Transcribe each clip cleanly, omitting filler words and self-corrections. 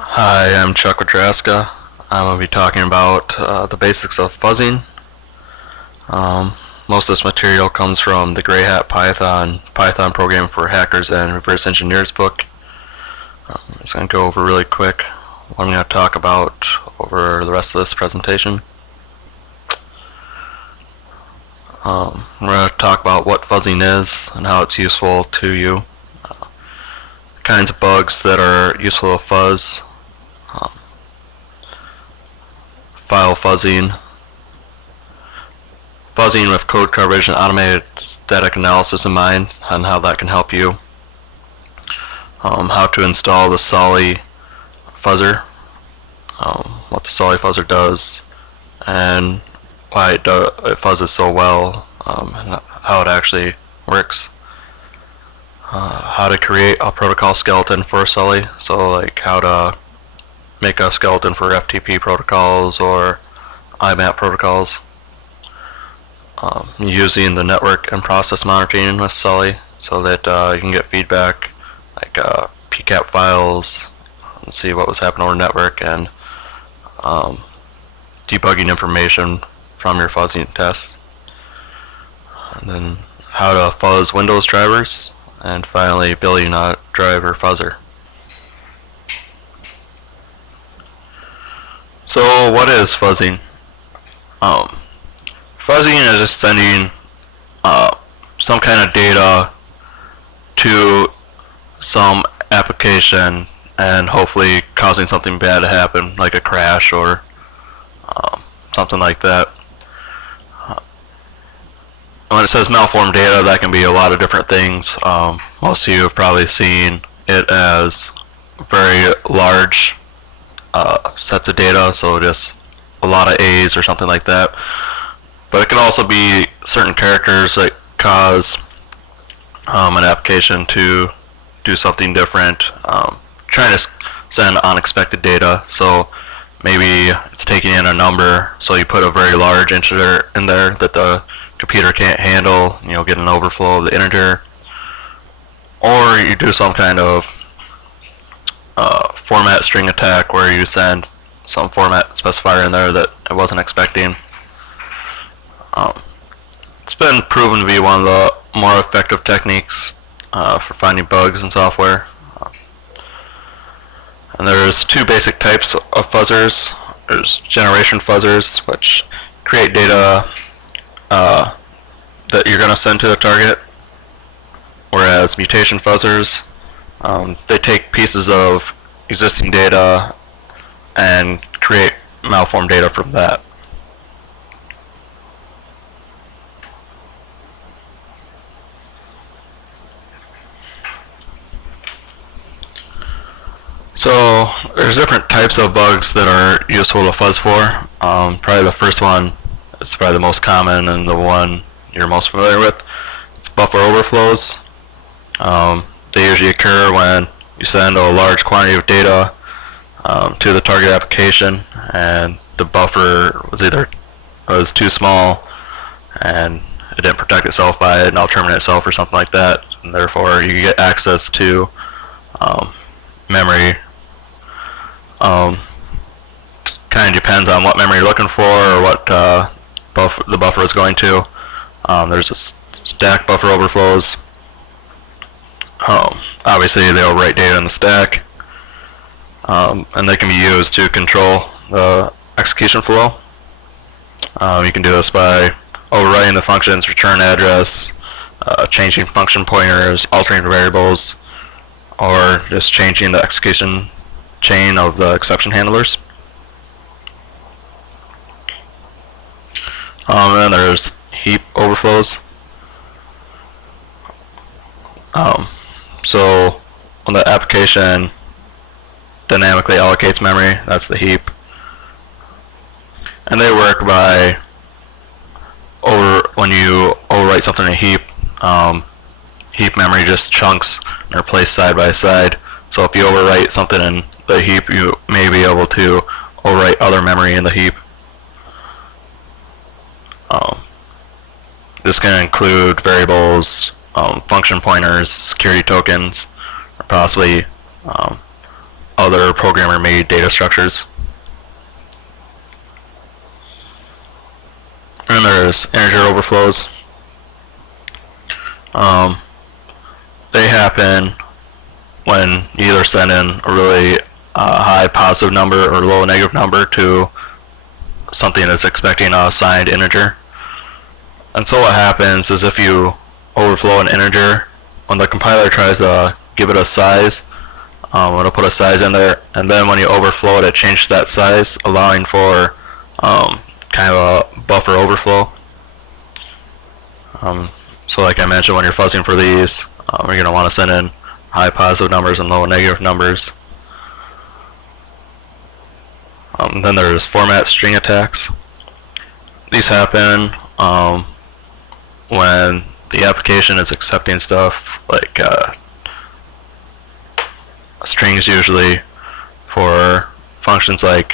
Hi, I'm Chuck Wadraska. I'm going to be talking about the basics of fuzzing. Most of this material comes from the Grey Hat Python Programming for Hackers and Reverse Engineers book. I'm just going to go over really quick what I'm going to talk about over the rest of this presentation. We're going to talk about what fuzzing is and how it's useful to you. Kinds of bugs that are useful to fuzz. File fuzzing. Fuzzing with code coverage and automated static analysis in mind, and how that can help you. How to install the Sully fuzzer, what the Sully fuzzer does, and why it fuzzes so well, and how it actually works. How to create a protocol skeleton for Sully, so like how to make a skeleton for FTP protocols or IMAP protocols. Using the network and process monitoring with Sully so that you can get feedback like PCAP files and see what was happening over network, and debugging information from your fuzzing tests. And then how to fuzz Windows drivers, and finally building a driver fuzzer. So what is fuzzing? Fuzzing is just sending some kind of data to some application and hopefully causing something bad to happen, like a crash or something like that. When it says malformed data, that can be a lot of different things. Most of you have probably seen it as very large sets of data, so just a lot of A's or something like that. But it can also be certain characters that cause an application to do something different, trying to send unexpected data. So maybe it's taking in a number, so you put a very large integer in there that the computer can't handle, and you'll get an overflow of the integer. Or you do some kind of format string attack where you send some format specifier in there that I wasn't expecting. It's been proven to be one of the more effective techniques for finding bugs in software. And there's two basic types of fuzzers. There's generation fuzzers, which create data that you're going to send to a target, whereas mutation fuzzers, they take pieces of existing data and create malformed data from that. So there's different types of bugs that are useful to fuzz for. Probably the first one is probably the most common and the one you're most familiar with. It's buffer overflows. They usually occur when you send a large quantity of data to the target application, and the buffer was too small and it didn't protect itself by it, and it'll terminate itself or something like that, and therefore you get access to memory. Kind of depends on what memory you're looking for or what the buffer is going to. There's a stack buffer overflows. Obviously they'll write data in the stack, and they can be used to control the execution flow. You can do this by overwriting the function's return address, changing function pointers, altering variables, or just changing the execution chain of the exception handlers. And then there's heap overflows. So when the application dynamically allocates memory, that's the heap. And they work by when you overwrite something in a heap, heap memory just chunks and are placed side by side. So if you overwrite something in the heap, you may be able to overwrite other memory in the heap. This can include variables, function pointers, security tokens, or possibly other programmer-made data structures. And there's integer overflows. They happen when you either send in a really high positive number or low negative number to something that's expecting a signed integer. And so what happens is if you overflow an integer, when the compiler tries to give it a size, it'll put a size in there, and then when you overflow it, it changes that size, allowing for kind of a buffer overflow. So like I mentioned, when you're fuzzing for these, you're going to want to send in high positive numbers and low negative numbers. Then there's format string attacks. These happen when the application is accepting stuff like strings, usually for functions like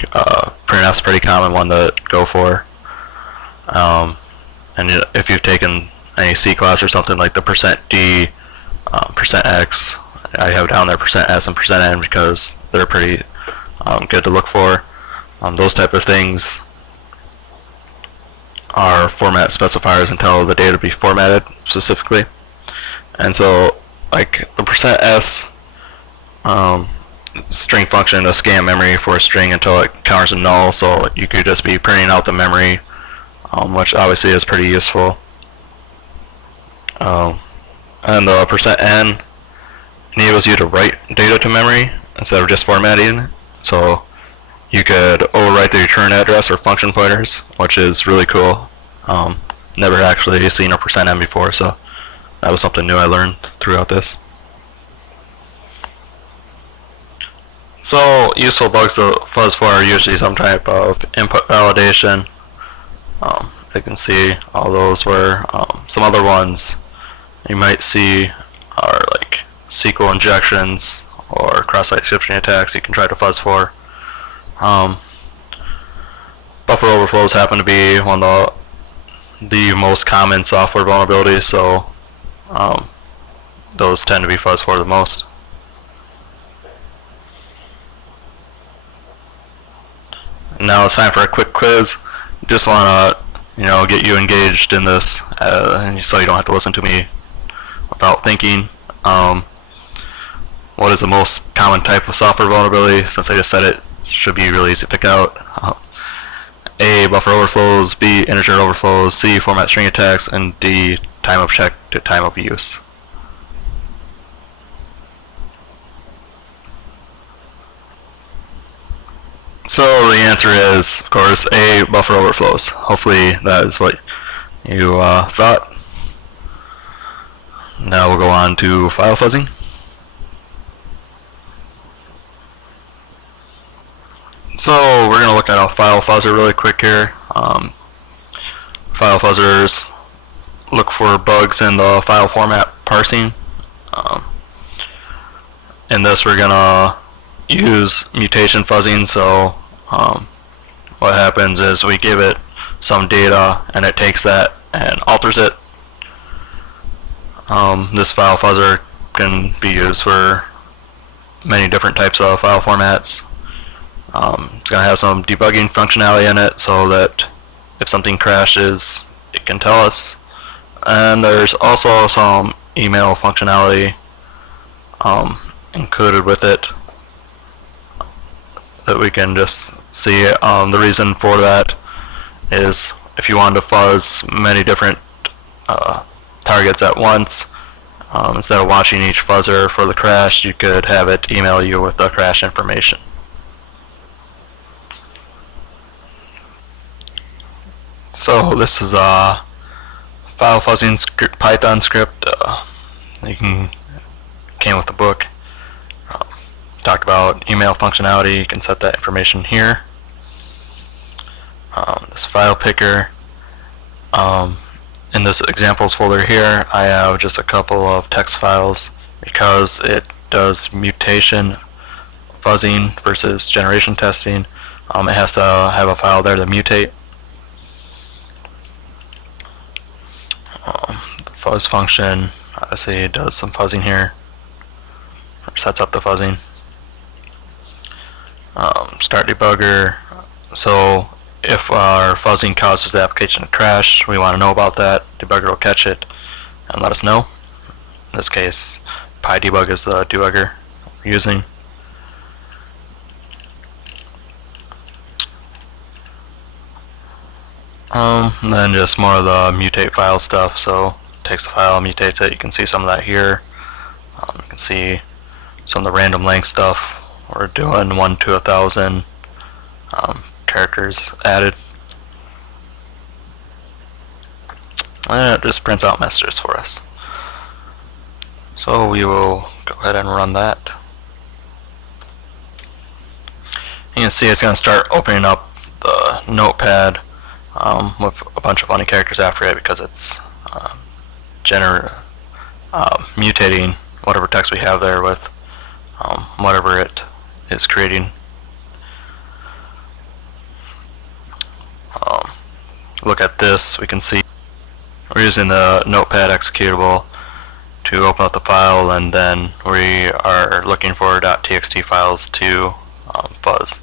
printf's pretty common one to go for. And if you've taken any C class or something like the %d, %x, I have down there %s and %n because they're pretty good to look for. Those type of things are format specifiers and tell the data to be formatted specifically. And so like the %s string function to scan memory for a string until it counters a null, so you could just be printing out the memory, which obviously is pretty useful. And the %n enables you to write data to memory instead of just formatting. So you could overwrite the return address or function pointers, which is really cool. Never actually seen a %n before, so that was something new I learned throughout this. So useful bugs to fuzz for are usually some type of input validation. You can see all those where some other ones you might see are like SQL injections or cross-site scripting attacks you can try to fuzz for. Buffer overflows happen to be one of the most common software vulnerabilities, so those tend to be fuzzed for the most. Now it's time for a quick quiz. Just want to, get you engaged in this, so you don't have to listen to me without thinking. What is the most common type of software vulnerability? Since I just said it, should be really easy to pick out. A, buffer overflows. B, integer overflows. C, format string attacks. And D, time of check to time of use. So the answer is, of course, A, buffer overflows. Hopefully that is what you thought. Now we'll go on to file fuzzing. So we're going to look at a file fuzzer really quick here. File fuzzers look for bugs in the file format parsing. In this we're going to use mutation fuzzing. So what happens is we give it some data and it takes that and alters it. This file fuzzer can be used for many different types of file formats. It's going to have some debugging functionality in it so that if something crashes, it can tell us. And there's also some email functionality included with it that we can just see. The reason for that is if you want to fuzz many different targets at once, instead of watching each fuzzer for the crash, you could have it email you with the crash information. So this is a file fuzzing Python script. Came with the book. Talked about email functionality. You can set that information here. This file picker. In this examples folder here, I have just a couple of text files because it does mutation fuzzing versus generation testing. It has to have a file there to mutate. The fuzz function obviously does some fuzzing here, or sets up the fuzzing. start debugger. So if our fuzzing causes the application to crash, we want to know about that. Debugger will catch it and let us know. In this case, PyDebug is the debugger we're using. And then just more of the mutate file stuff. So takes a file, mutates it. You can see some of that here. You can see some of the random length stuff. We're doing 1 to 1,000 characters added. And it just prints out messages for us. So we will go ahead and run that. You can see it's going to start opening up the notepad with a bunch of funny characters after it because it's mutating whatever text we have there with whatever it is creating. Look at this, we can see we're using the notepad executable to open up the file, and then we are looking for .txt files to fuzz.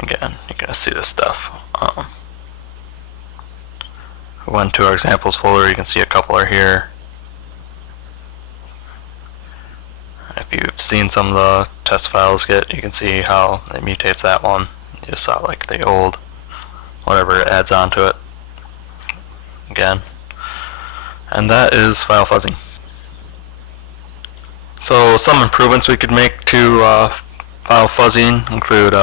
Again, you're going to see this stuff. We went to our examples folder, you can see a couple are here. If you've seen some of the test files you can see how it mutates that one. You just saw like the old, whatever it adds on to it. Again. And that is file fuzzing. So some improvements we could make to file fuzzing include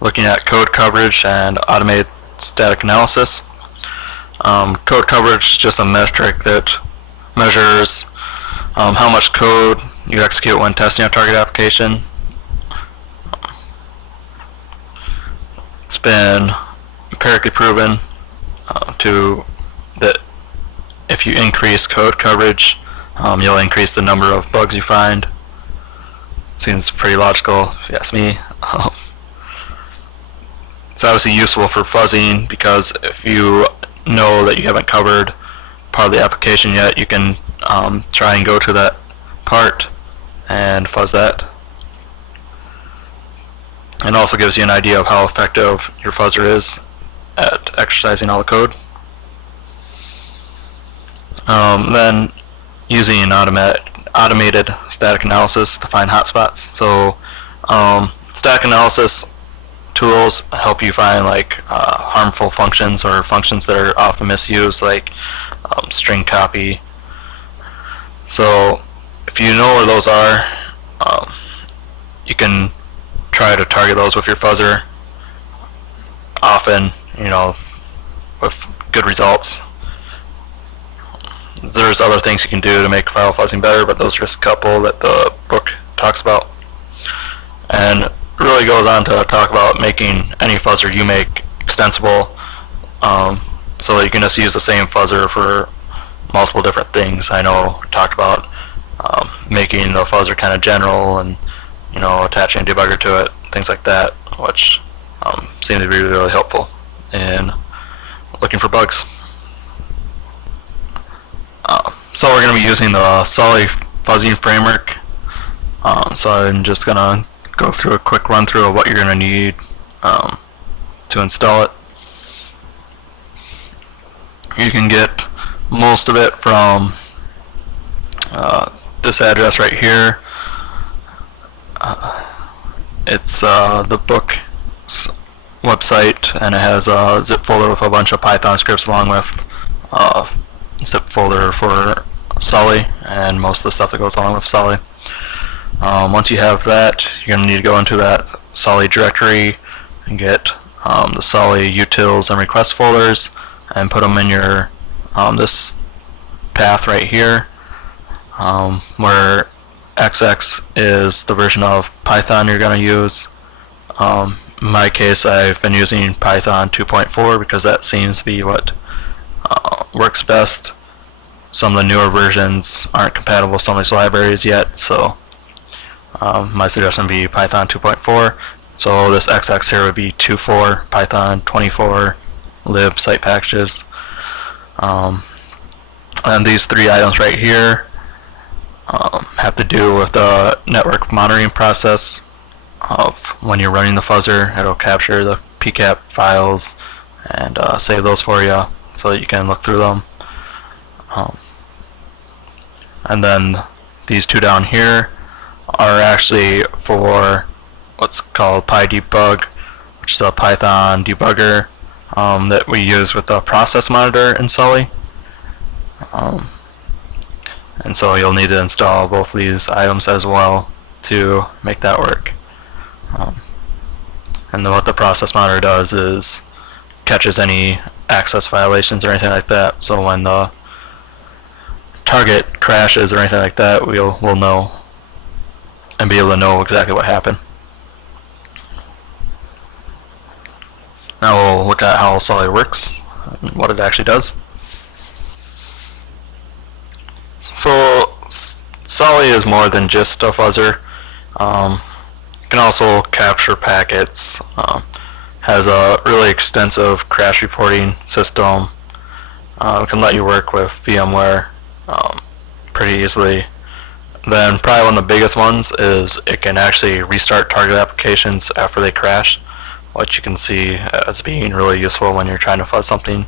looking at code coverage and automated static analysis. Code coverage is just a metric that measures how much code you execute when testing a target application. It's been empirically proven that if you increase code coverage, you'll increase the number of bugs you find. Seems pretty logical if you ask me. It's obviously useful for fuzzing because if you know that you haven't covered part of the application yet, you can try and go to that part and fuzz that. It also gives you an idea of how effective your fuzzer is at exercising all the code. Then using an automated static analysis to find hotspots. So static analysis tools help you find like harmful functions or functions that are often misused, like string copy. So if you know where those are, you can try to target those with your fuzzer. Often, with good results. There's other things you can do to make file fuzzing better, but those are just a couple that the book talks about. And it really goes on to talk about making any fuzzer you make extensible, so that you can just use the same fuzzer for multiple different things. I know we talked about making the fuzzer kind of general and attaching a debugger to it, things like that, which seem to be really helpful in looking for bugs. So we're going to be using the Sully fuzzing framework. So I'm just going to go through a quick run through of what you're going to need to install it. You can get most of it from this address right here. It's the book's website, and it has a zip folder with a bunch of Python scripts along with zip folder for Sully and most of the stuff that goes along with Sully. Once you have that, you're going to need to go into that Sully directory and get the Sully utils and request folders and put them in your this path right here, where XX is the version of Python you're going to use. In my case, I've been using Python 2.4 because that seems to be what works best. Some of the newer versions aren't compatible with some of these libraries yet, so my suggestion would be Python 2.4. So this XX here would be 24 Python, 24 lib site packages. And these three items right here have to do with the network monitoring process of when you're running the fuzzer. It'll capture the PCAP files and save those for you so that you can look through them. And then these two down here are actually for what's called PyDebug, which is a Python debugger that we use with the process monitor in Sully. And so you'll need to install both these items as well to make that work. And then what the process monitor does is catches any access violations or anything like that. So when the target crashes or anything like that, we'll know and be able to know exactly what happened. Now we'll look at how Sully works and what it actually does. So Sully is more than just a fuzzer. It can also capture packets. Has a really extensive crash reporting system. It can let you work with VMware pretty easily. Then probably one of the biggest ones is it can actually restart target applications after they crash, which you can see as being really useful when you're trying to fuzz something.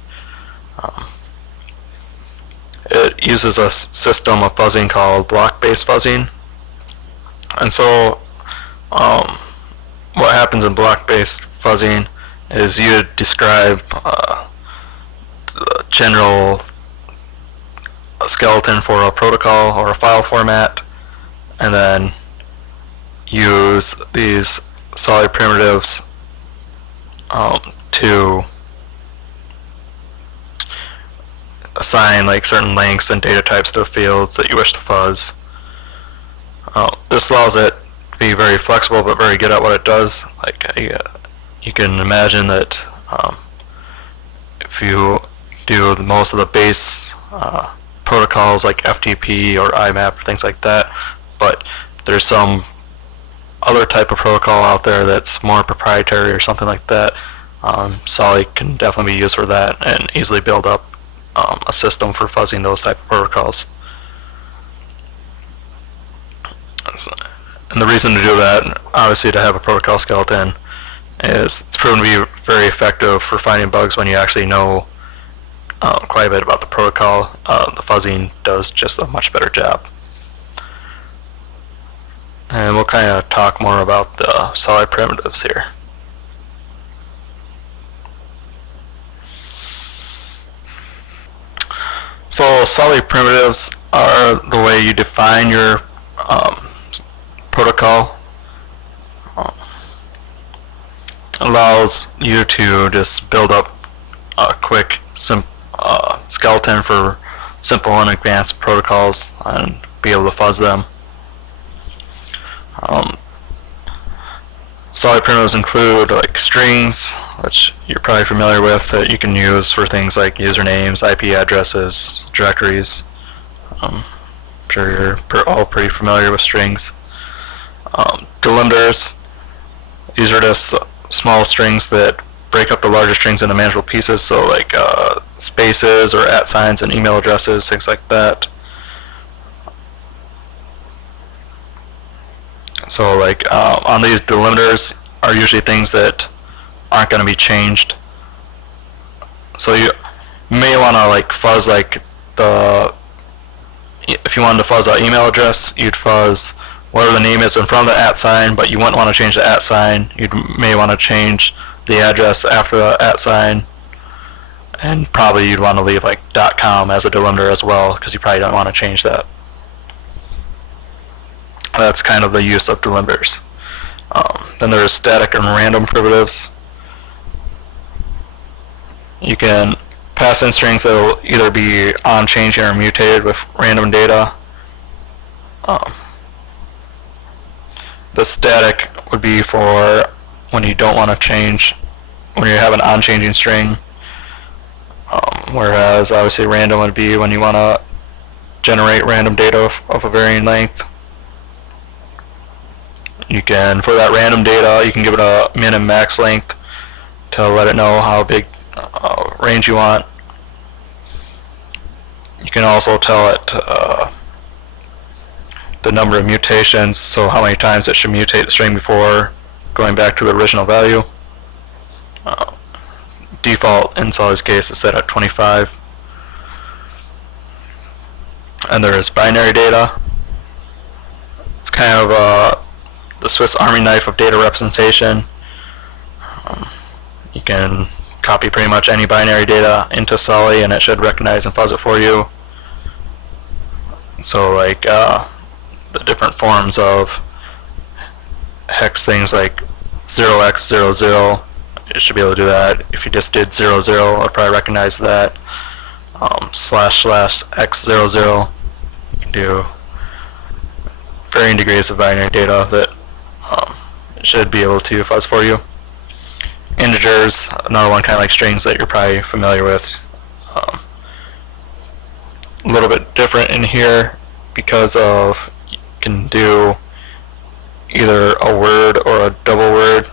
It uses a system of fuzzing called block-based fuzzing. And so what happens in block-based fuzzing is you describe the general skeleton for a protocol or a file format, and then use these Sully primitives to assign like certain lengths and data types to the fields that you wish to fuzz. This allows it to be very flexible but very good at what it does. Like you can imagine that if you do most of the base protocols like FTP or IMAP or things like that, but there's some other type of protocol out there that's more proprietary or something like that, Sully can definitely be used for that and easily build up a system for fuzzing those type of protocols. And the reason to do that, obviously to have a protocol skeleton, is it's proven to be very effective for finding bugs when you actually know quite a bit about the protocol. The fuzzing does just a much better job. And we'll kind of talk more about the Sully primitives here. So Sully primitives are the way you define your protocol. Allows you to just build up a quick skeleton for simple and advanced protocols and be able to fuzz them. Sully primitives include like strings, which you're probably familiar with, that you can use for things like usernames, IP addresses, directories. I'm sure you're all pretty familiar with strings. Delimiters. These are just small strings that break up the larger strings into manageable pieces, so like spaces or @ signs and email addresses, things like that. So like on these delimiters are usually things that aren't going to be changed. So you may want to like fuzz like if you wanted to fuzz an email address, you'd fuzz whatever the name is in front of the @ sign, but you wouldn't want to change the @ sign. You may want to change the address after the @ sign, and probably you'd want to leave like .com as a delimiter as well, because you probably don't want to change that. That's kind of the use of delimiters. Then there's static and random primitives. You can pass in strings that will either be on-changing or mutated with random data. The static would be for when you don't want to change, when you have an on-changing string, whereas obviously random would be when you want to generate random data of a varying length. You can, for that random data, you can give it a min and max length to let it know how big range you want. You can also tell it the number of mutations, so how many times it should mutate the string before going back to the original value. Default in Sully's case is set at 25. And there is binary data. It's kind of the Swiss Army knife of data representation. You can copy pretty much any binary data into Sully and it should recognize and fuzz it for you. So like the different forms of hex things like 0x00, it should be able to do that. If you just did 00, it would probably recognize that. //x00, you can do varying degrees of binary data that it should be able to fuzz for you. Integers, another one kind of like strings that you're probably familiar with. A little bit different in here because of you can do either a word or a double word.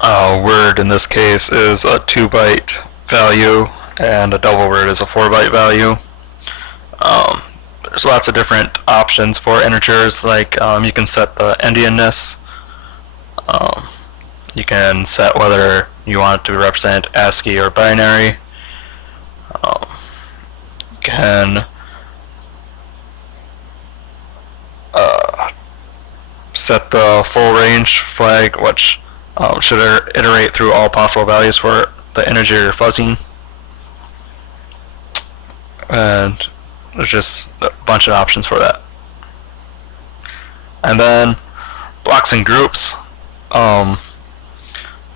A word in this case is a 2-byte value and a double word is a 4-byte value. There's lots of different options for integers, like you can set the endianness. You can set whether you want it to represent ASCII or binary. You can set the full range flag, which should iterate through all possible values for the integer you're fuzzing. And there's just a bunch of options for that. And then blocks and groups. They're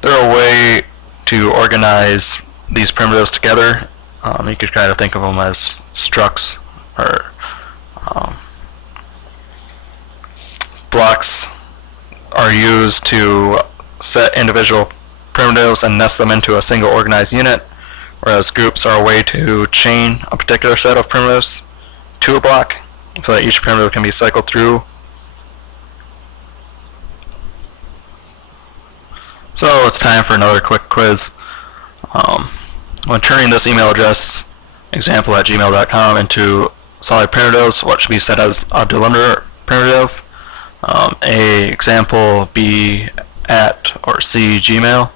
a way to organize these primitives together. You could kind of think of them as structs, or blocks are used to set individual primitives and nest them into a single organized unit, whereas groups are a way to chain a particular set of primitives to a block so that each primitive can be cycled through. So it's time for another quick quiz. When turning this email address, example@gmail.com, into Sully primitives, what should be set as a delimiter primitive? A, example, B, at, or C, Gmail.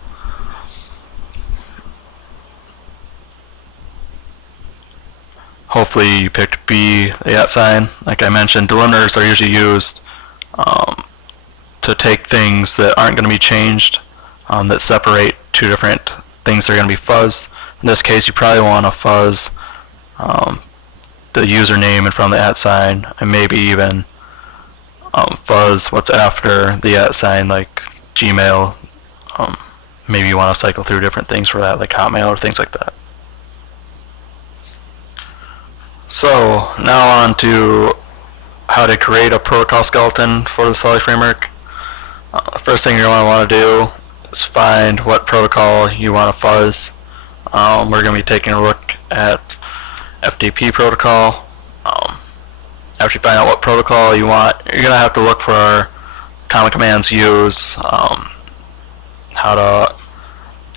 Hopefully you picked B, the @ sign. Like I mentioned, delimiters are usually used to take things that aren't going to be changed, that separate two different things that are going to be fuzzed. In this case, you probably want to fuzz the username in front of the @ sign, and maybe even fuzz what's after the @ sign, like Gmail. Maybe you want to cycle through different things for that, like Hotmail or things like that. So now on to how to create a protocol skeleton for the Sully framework. The first thing you're going to want to do is find what protocol you want to fuzz. We're going to be taking a look at FTP protocol. After you find out what protocol you want, you're going to have to look for common commands used, how to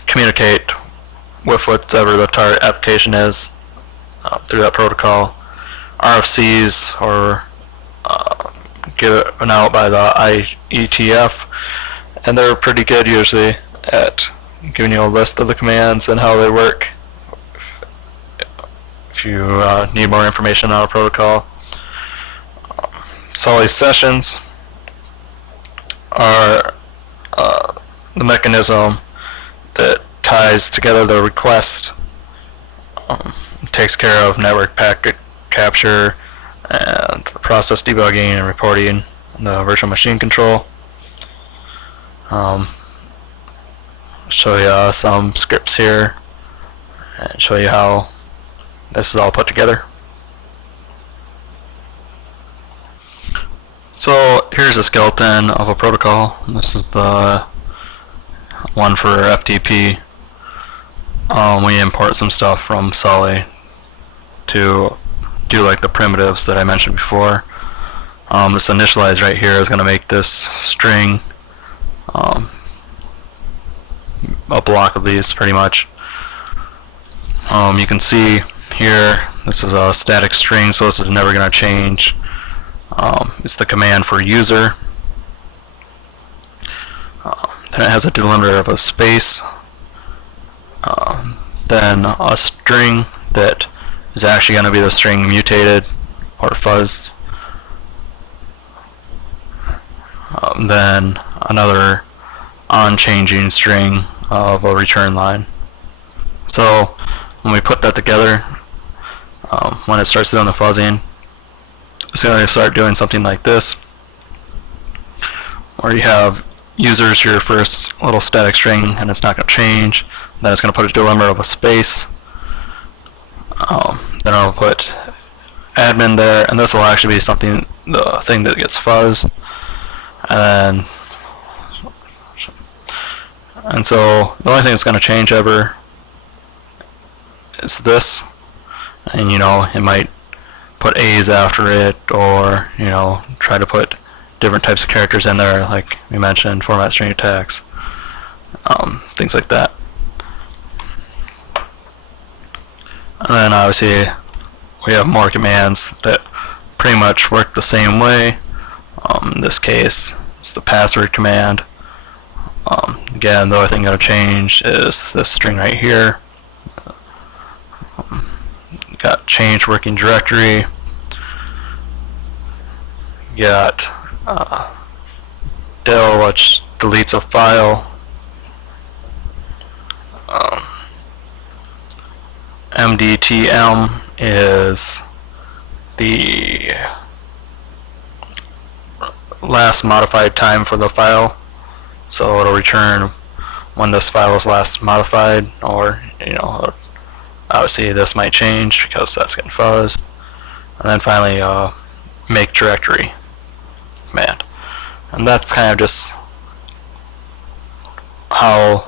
communicate with whatever the target application is through that protocol. RFCs are given out by the IETF, and they're pretty good usually at giving you a list of the commands and how they work if you need more information on a protocol. Sully sessions are the mechanism that ties together the request, takes care of network packet capture and the process debugging and reporting and the virtual machine control. Show you some scripts here and show you how this is all put together. So here's a skeleton of a protocol. This is the one for FTP. We import some stuff from Sully to do like the primitives that I mentioned before. This initialize right here is going to make this string a block of these pretty much. You can see here this is a static string, so this is never going to change. It's the command for user. Then it has a delimiter of a space. Then a string that is actually going to be the string mutated or fuzzed. Then another on-changing string of a return line. So when we put that together, when it starts doing the fuzzing, it's going to start doing something like this, where you have users your first little static string and it's not going to change. Then it's going to put a delimiter of a space. Then I'll put admin there, and this will actually be something, the thing that gets fuzzed. And so the only thing that's going to change ever is this, and you know, it might put A's after it, or you know, try to put different types of characters in there, like we mentioned, format string attacks, things like that. And then obviously we have more commands that pretty much work the same way. In this case, it's the password command. Again, the only thing going to change is this string right here. Got change working directory. Got del, which deletes a file. MDTM is the last modified time for the file, so it'll return when this file was last modified, or you know, obviously this might change because that's getting fuzzed. And then finally make directory command, and that's kind of just how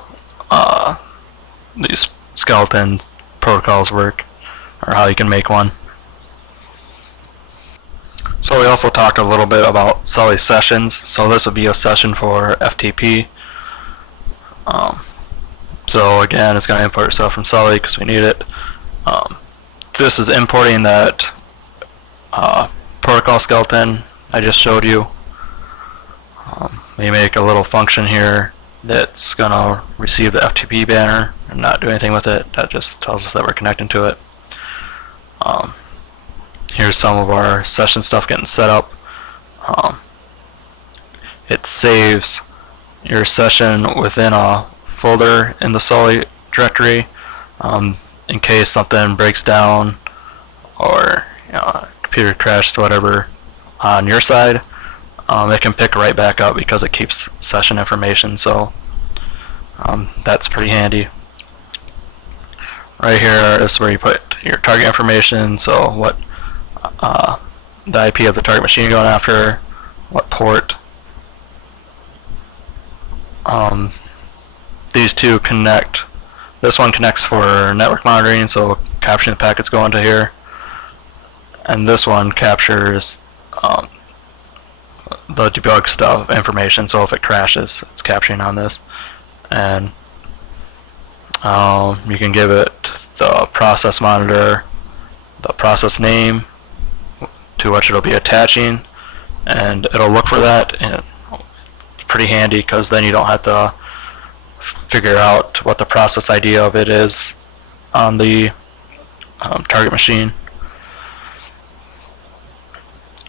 these skeleton protocols work, or how you can make one. So we also talked a little bit about Sully sessions. So this would be a session for FTP. So again, it's going to import stuff from Sully because we need it. This is importing that protocol skeleton I just showed you. We make a little function here that's going to receive the FTP banner and not do anything with it. That just tells us that we're connecting to it. Here's some of our session stuff getting set up. It saves your session within a folder in the Sully directory in case something breaks down, or you know, computer crashes, whatever on your side. It can pick right back up because it keeps session information, so that's pretty handy. Right here is where you put your target information, so what the IP of the target machine you're going after, what port. These two connect. This one connects for network monitoring, so capturing the packets going to here, and this one captures the debug stuff information, so if it crashes it's capturing on this. And you can give it the process monitor, the process name to which it'll be attaching, and it'll look for that, and it's pretty handy because then you don't have to figure out what the process ID of it is on the target machine.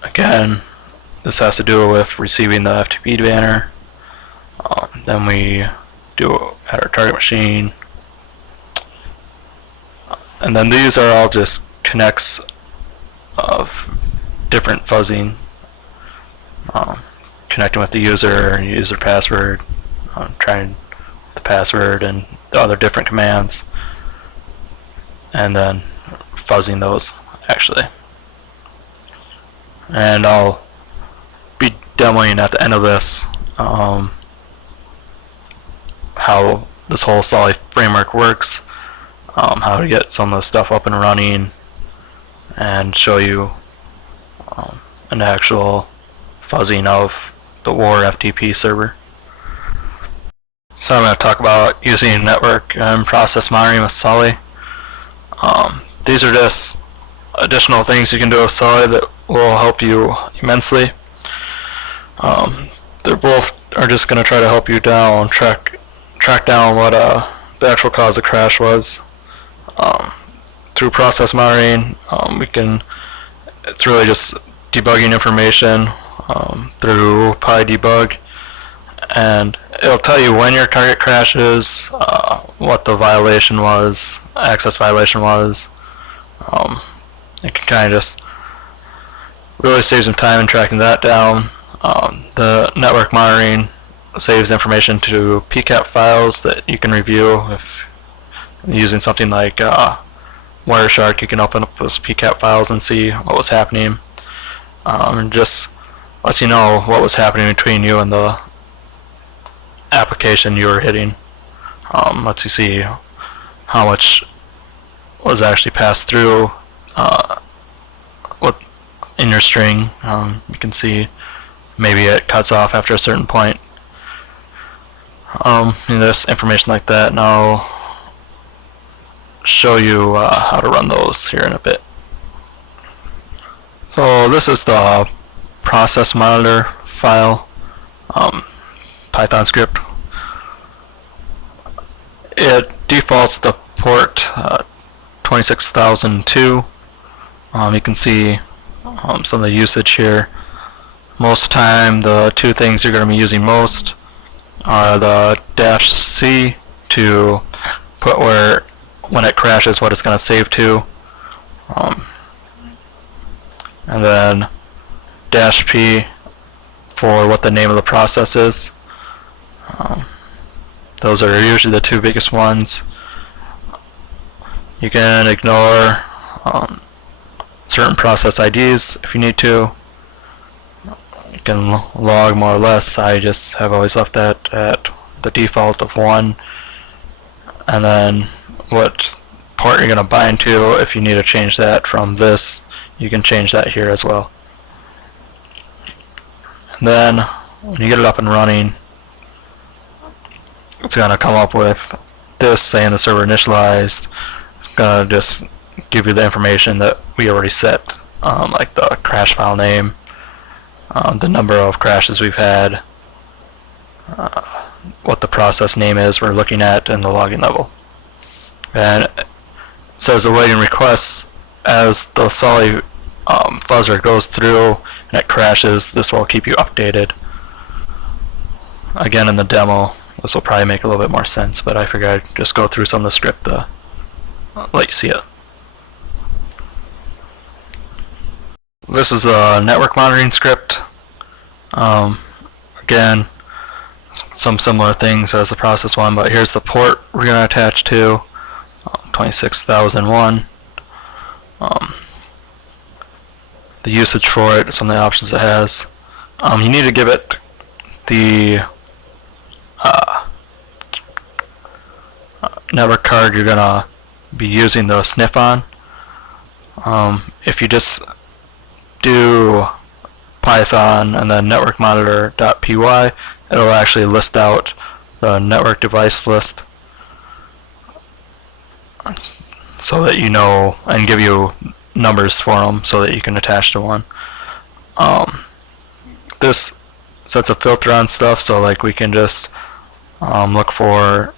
Again, this has to do with receiving the FTP banner. Then we do it at our target machine. And then these are all just connects of different fuzzing, connecting with the user password, trying the password and the other different commands, and then fuzzing those actually. And I'll be demoing at the end of this how this whole Sully framework works, how to get some of the stuff up and running, and show you an actual fuzzing of the war FTP server. So I'm going to talk about using network and process monitoring with Sully. These are just additional things you can do with Sully that will help you immensely. They're both are just going to try to help you track down what the actual cause of crash was. Through process monitoring, it's really just debugging information through PyDebug, and it'll tell you when your target crashes, what the violation was, access violation was. It can kind of just really save some time in tracking that down. The network monitoring saves information to PCAP files that you can review. If using something like Wireshark, you can open up those PCAP files and see what was happening. And just lets you know what was happening between you and the application you were hitting. Lets you see how much was actually passed through what in your string. You can see maybe it cuts off after a certain point. There's information like that, and I'll show you how to run those here in a bit. So this is the process monitor file, Python script. It defaults to port 26002. You can see some of the usage here. Most time, the two things you're going to be using most are the -C to put when it crashes what it's going to save to, and then -P for what the name of the process is. Those are usually the two biggest ones. You can ignore certain process IDs if you need to. You can log more or less. I just have always left that at the default of 1. And then what port you're going to bind to, if you need to change that from this, you can change that here as well. And then when you get it up and running, it's going to come up with this saying the server initialized. It's going to just give you the information that we already set, like the crash file name, the number of crashes we've had, what the process name is we're looking at, and the logging level. And it says awaiting requests. As the Sully fuzzer goes through and it crashes, this will keep you updated. Again, in the demo, this will probably make a little bit more sense, but I figured I'd just go through some of the script to let you see it. This is a network monitoring script. Again, some similar things as the process one, but here's the port we're going to attach to, 26001. The usage for it, some of the options it has. You need to give it the network card you're going to be using the sniff on. If you just do Python and then network monitor.py, it'll actually list out the network device list so that you know, and give you numbers for them so that you can attach to one. This sets a filter on stuff, so like we can just look for,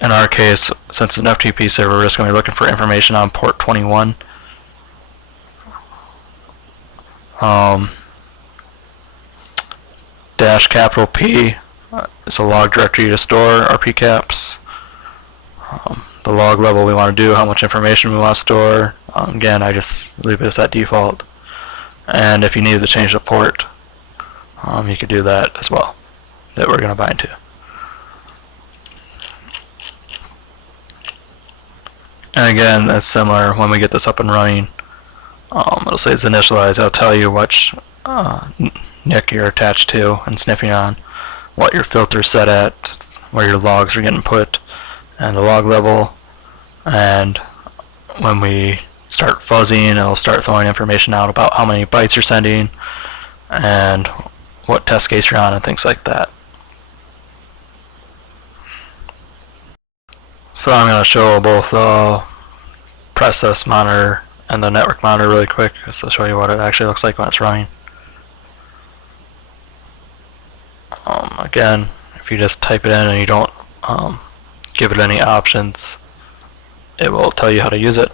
in our case, since it's an FTP server, we're just going to be looking for information on port 21. -P is a log directory to store our PCAPs. The log level we want to do, how much information we want to store. Again, I just leave it as that default. And if you needed to change the port, you could do that as well, that we're going to bind to. And again, it's similar. When we get this up and running, it'll say it's initialized. It'll tell you which NIC you're attached to and sniffing on, what your filter's set at, where your logs are getting put, and the log level. And when we start fuzzing, it'll start throwing information out about how many bytes you're sending, and what test case you're on and things like that. So I'm going to show both the process monitor and the network monitor really quick, just to show you what it actually looks like when it's running. Again, if you just type it in and you don't give it any options, it will tell you how to use it.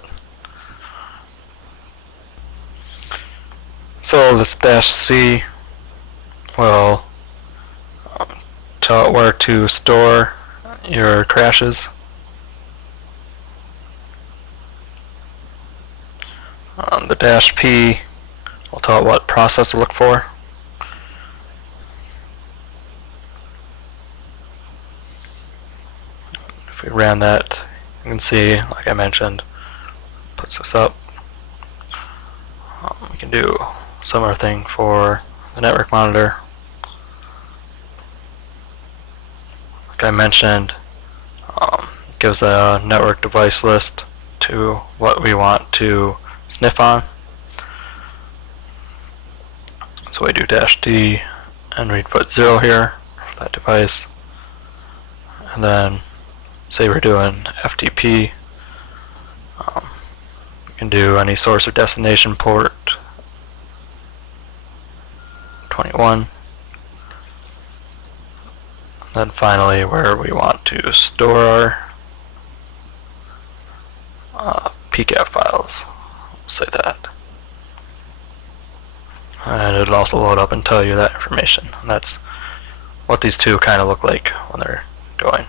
So this -C will tell it where to store your crashes. The -P will tell it what process to look for. If we ran that, you can see, like I mentioned, puts this up. We can do a similar thing for the network monitor. Like I mentioned, gives a network device list to what we want to sniff on. So we do -D and we'd put 0 here for that device, and then say we're doing FTP, we can do any source or destination port 21, and then finally where we want to store our PCAP files. We'll say that. And it'll also load up and tell you that information. And that's what these two kind of look like when they're going.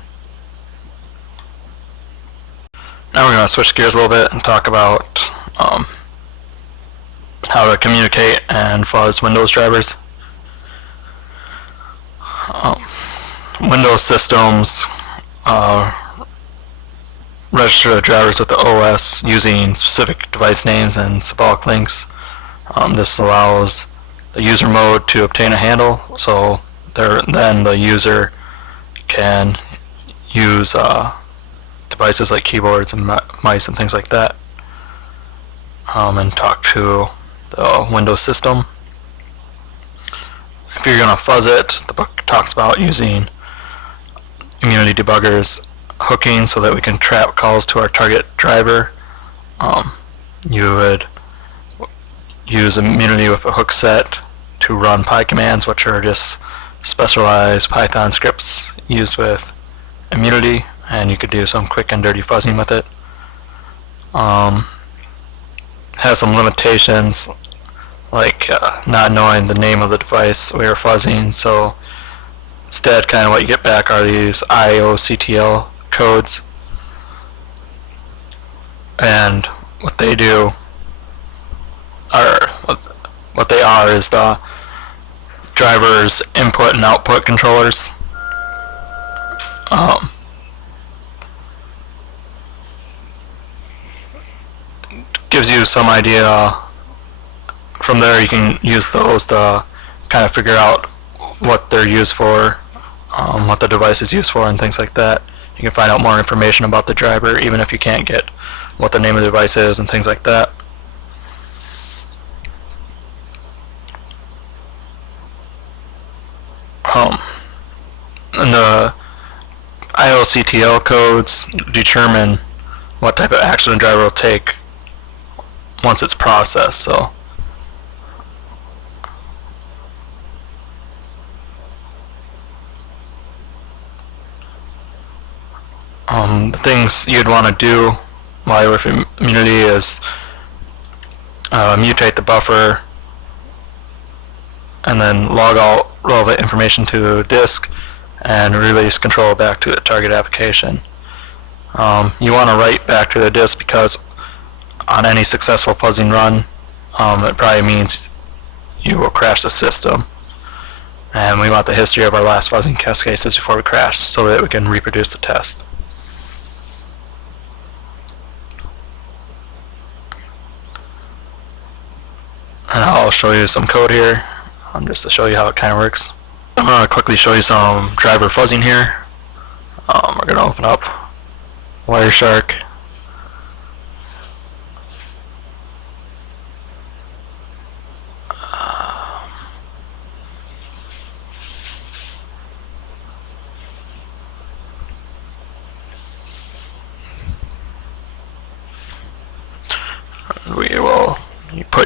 Now we're going to switch gears a little bit and talk about how to communicate and fuzz Windows drivers. Windows systems register the drivers with the OS using specific device names and symbolic links. This allows the user mode to obtain a handle, so then the user can use devices like keyboards and mice and things like that, and talk to the Windows system. If you're going to fuzz it, the book talks about using immunity debuggers hooking so that we can trap calls to our target driver. You would use immunity with a hook set to run py commands, which are just specialized Python scripts used with immunity, and you could do some quick and dirty fuzzing with it. Has some limitations, like not knowing the name of the device we are fuzzing, so instead kind of what you get back are these IOCTL codes, and what they do are what they are is the driver's input and output controllers. Gives you some idea. From there you can use those to kind of figure out what they're used for, what the device is used for, and things like that. You can find out more information about the driver even if you can't get what the name of the device is and things like that. And the IOCTL codes determine what type of action the driver will take once it's processed. So the things you'd want to do while you're with immunity is mutate the buffer and then log all relevant information to disk and release control back to the target application. You want to write back to the disk because on any successful fuzzing run, it probably means you will crash the system. And we want the history of our last fuzzing test cases before we crash so that we can reproduce the test. And I'll show you some code here, just to show you how it kind of works. I'm going to quickly show you some driver fuzzing here. We're going to open up Wireshark.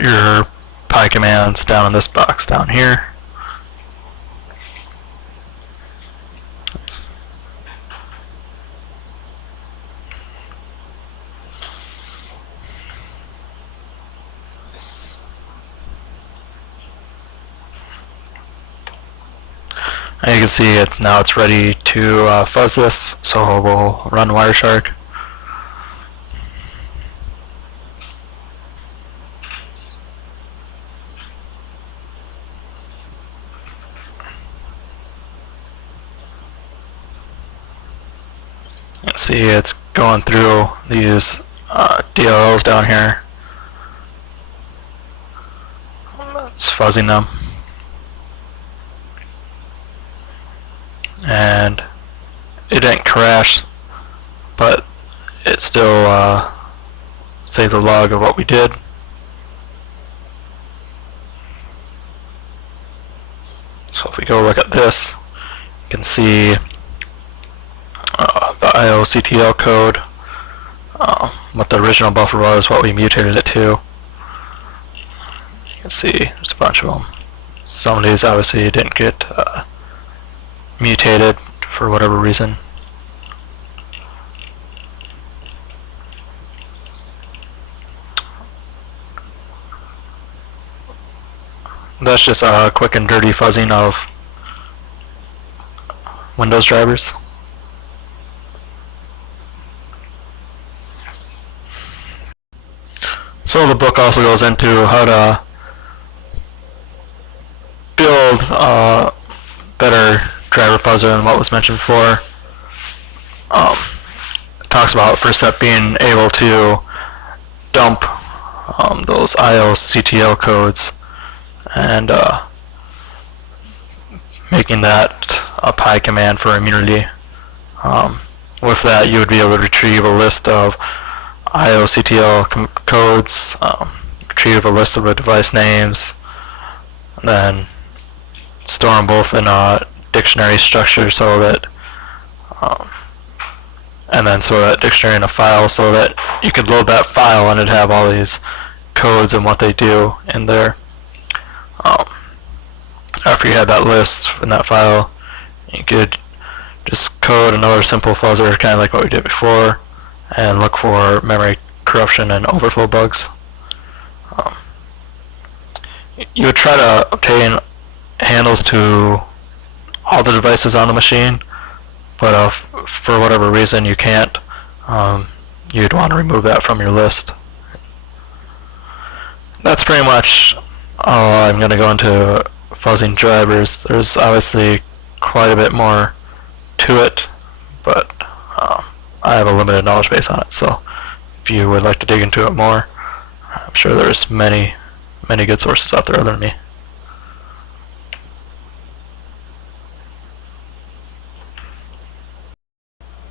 put your py commands down in this box down here. And you can see it now. It's ready to fuzz this, so we'll run Wireshark. You can see it's going through these DLLs down here. It's fuzzing them. And it didn't crash, but it still saved the log of what we did. So if we go look at this, you can see the IOCTL code, what the original buffer was, what we mutated it to. You can see there's a bunch of them. Some of these obviously didn't get mutated for whatever reason. That's just a quick and dirty fuzzing of Windows drivers. So the book also goes into how to build a better driver fuzzer than what was mentioned before. It talks about first step being able to dump those IOCTL codes and making that a py command for immunity. With that, you would be able to retrieve a list of IOCTL codes, retrieve a list of the device names, and then store them both in a dictionary structure so that and then store that dictionary in a file so that you could load that file and it'd have all these codes and what they do in there. After you have that list in that file, you could just code another simple fuzzer, kind of like what we did before, and look for memory corruption and overflow bugs. You would try to obtain handles to all the devices on the machine, but if for whatever reason you can't, you'd want to remove that from your list. That's pretty much all I'm going to go into fuzzing drivers. There's obviously quite a bit more to it, but I have a limited knowledge base on it, so if you would like to dig into it more, I'm sure there's many good sources out there other than me.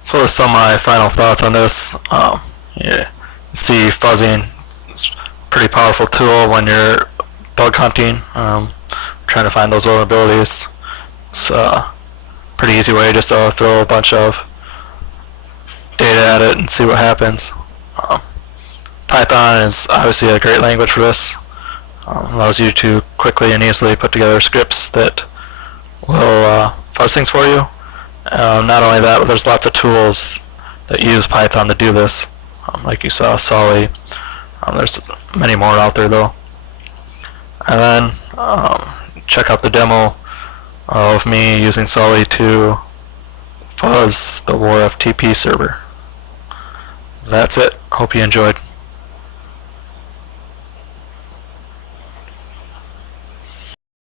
So some of my final thoughts on this. Yeah, you see fuzzing is a pretty powerful tool when you're bug hunting, trying to find those vulnerabilities. It's a pretty easy way just to throw a bunch of data at it and see what happens. Python is obviously a great language for this. Allows you to quickly and easily put together scripts that will fuzz things for you. Not only that, but there's lots of tools that use Python to do this. Like you saw, Sully. There's many more out there though. And then check out the demo of me using Sully to fuzz the WarFTP server. That's it. Hope you enjoyed.